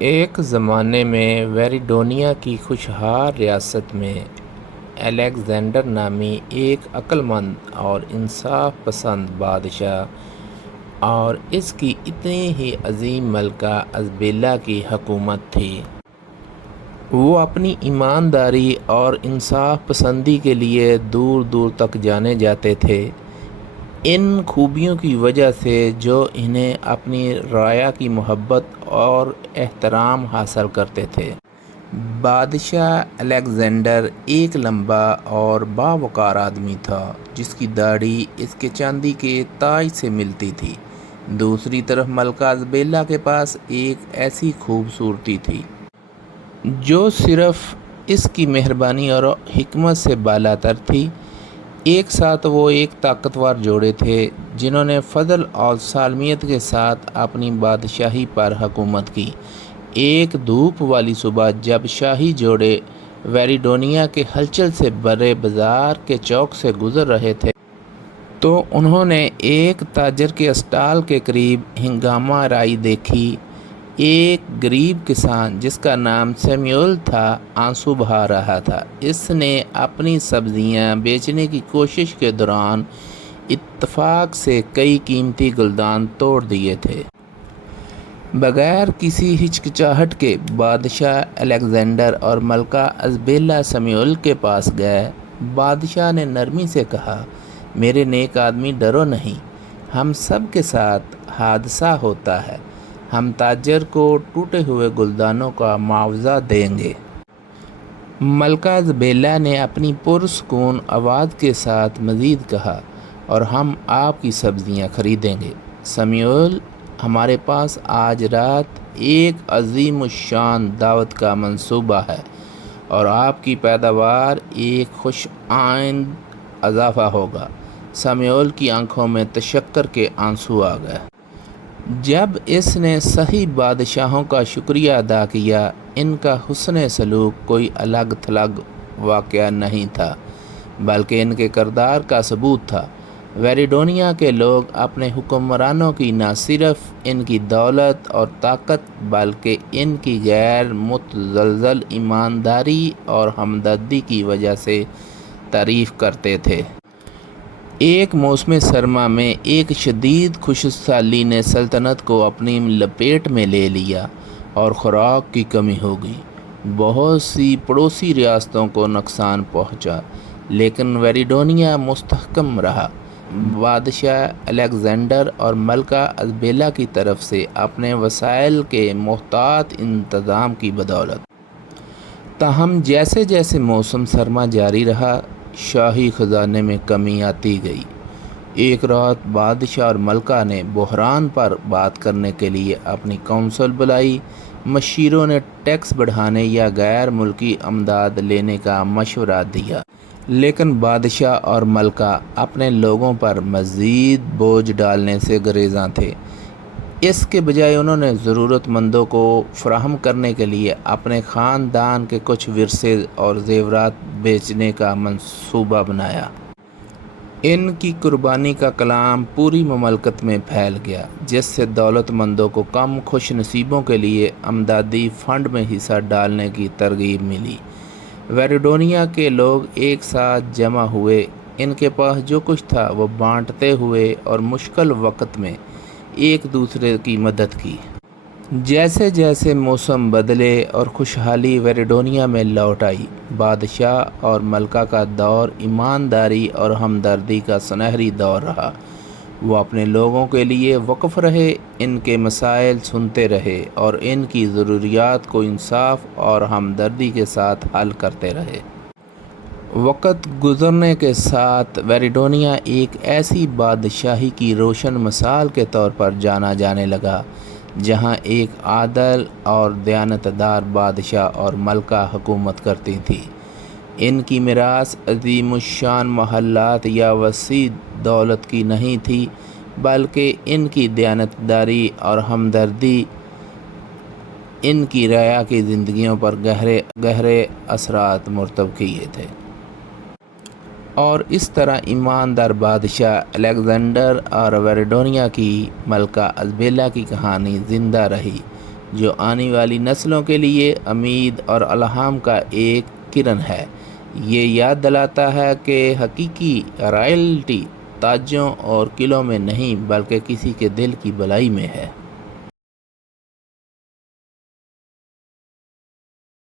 ایک زمانے میں ویریڈونیا کی خوشحال ریاست میں الیگزینڈر نامی ایک عقل مند اور انصاف پسند بادشاہ اور اس کی اتنی ہی عظیم ملکہ ازبیلا کی حکومت تھی۔ وہ اپنی ایمانداری اور انصاف پسندی کے لیے دور دور تک جانے جاتے تھے، ان خوبیوں کی وجہ سے جو انہیں اپنی رعایا کی محبت اور احترام حاصل کرتے تھے۔ بادشاہ الیگزینڈر ایک لمبا اور باوقار آدمی تھا جس کی داڑھی اس کے چاندی کے تاج سے ملتی تھی۔ دوسری طرف ملکہ ازبیلا کے پاس ایک ایسی خوبصورتی تھی جو صرف اس کی مہربانی اور حکمت سے بالاتر تھی۔ ایک ساتھ وہ ایک طاقتور جوڑے تھے جنہوں نے فضل اور سالمیت کے ساتھ اپنی بادشاہی پر حکومت کی۔ ایک دھوپ والی صبح جب شاہی جوڑے ویریڈونیا کے ہلچل سے بھرے بازار کے چوک سے گزر رہے تھے تو انہوں نے ایک تاجر کے اسٹال کے قریب ہنگامہ آرائی دیکھی۔ ایک غریب کسان جس کا نام سیموئل تھا آنسو بہا رہا تھا۔ اس نے اپنی سبزیاں بیچنے کی کوشش کے دوران اتفاق سے کئی قیمتی گلدان توڑ دیے تھے۔ بغیر کسی ہچکچاہٹ کے بادشاہ الیگزینڈر اور ملکہ ازبیلا سیموئل کے پاس گئے۔ بادشاہ نے نرمی سے کہا، میرے نیک آدمی ڈرو نہیں، ہم سب کے ساتھ حادثہ ہوتا ہے، ہم تاجر کو ٹوٹے ہوئے گلدانوں کا معاوضہ دیں گے۔ ملکہ ازبیلا نے اپنی پرسکون آواز کے ساتھ مزید کہا، اور ہم آپ کی سبزیاں خریدیں گے۔ سیموئل، ہمارے پاس آج رات ایک عظیم الشان دعوت کا منصوبہ ہے اور آپ کی پیداوار ایک خوش آئند اضافہ ہوگا۔ سیموئل کی آنکھوں میں تشکر کے آنسو آ گئے۔ جب اس نے صحیح بادشاہوں کا شکریہ ادا کیا، ان کا حسن سلوک کوئی الگ تھلگ واقعہ نہیں تھا بلکہ ان کے کردار کا ثبوت تھا۔ ویریڈونیا کے لوگ اپنے حکمرانوں کی نہ صرف ان کی دولت اور طاقت بلکہ ان کی غیر متزلزل ایمانداری اور ہمدردی کی وجہ سے تعریف کرتے تھے۔ ایک موسم سرما میں ایک شدید خشک سالی نے سلطنت کو اپنی لپیٹ میں لے لیا اور خوراک کی کمی ہو گئی۔ بہت سی پڑوسی ریاستوں کو نقصان پہنچا لیکن ویریڈونیا مستحکم رہا۔ بادشاہ الیگزینڈر اور ملکہ ازبیلا کی طرف سے اپنے وسائل کے محتاط انتظام کی بدولت تاہم جیسے جیسے موسم سرما جاری رہا، شاہی خزانے میں کمی آتی گئی۔ ایک رات بادشاہ اور ملکہ نے بحران پر بات کرنے کے لیے اپنی کونسل بلائی۔ مشیروں نے ٹیکس بڑھانے یا غیر ملکی امداد لینے کا مشورہ دیا لیکن بادشاہ اور ملکہ اپنے لوگوں پر مزید بوجھ ڈالنے سے گریزاں تھے۔ اس کے بجائے انہوں نے ضرورت مندوں کو فراہم کرنے کے لیے اپنے خاندان کے کچھ ورثے اور زیورات بیچنے کا منصوبہ بنایا۔ ان کی قربانی کا کلام پوری مملکت میں پھیل گیا جس سے دولت مندوں کو کم خوش نصیبوں کے لیے امدادی فنڈ میں حصہ ڈالنے کی ترغیب ملی۔ ویریڈونیا کے لوگ ایک ساتھ جمع ہوئے، ان کے پاس جو کچھ تھا وہ بانٹتے ہوئے اور مشکل وقت میں ایک دوسرے کی مدد کی۔ جیسے جیسے موسم بدلے اور خوشحالی ویریڈونیا میں لوٹ آئی، بادشاہ اور ملکہ کا دور ایمانداری اور ہمدردی کا سنہری دور رہا۔ وہ اپنے لوگوں کے لیے وقف رہے، ان کے مسائل سنتے رہے اور ان کی ضروریات کو انصاف اور ہمدردی کے ساتھ حل کرتے رہے۔ وقت گزرنے کے ساتھ ویریڈونیا ایک ایسی بادشاہی کی روشن مثال کے طور پر جانا جانے لگا جہاں ایک عادل اور دیانتدار بادشاہ اور ملکہ حکومت کرتی تھی۔ ان کی میراث عظیم الشان محلات یا وسیع دولت کی نہیں تھی بلکہ ان کی دیانتداری اور ہمدردی ان کی رعایا کی زندگیوں پر گہرے اثرات مرتب کیے تھے۔ اور اس طرح ایماندار بادشاہ الیگزینڈر اور ویریڈونیا کی ملکہ ازبیلا کی کہانی زندہ رہی۔ جو آنے والی نسلوں کے لیے امید اور الہام کا ایک کرن ہے۔ یہ یاد دلاتا ہے کہ حقیقی رائلٹی تاجوں اور قلعوں میں نہیں بلکہ کسی کے دل کی بلائی میں ہے۔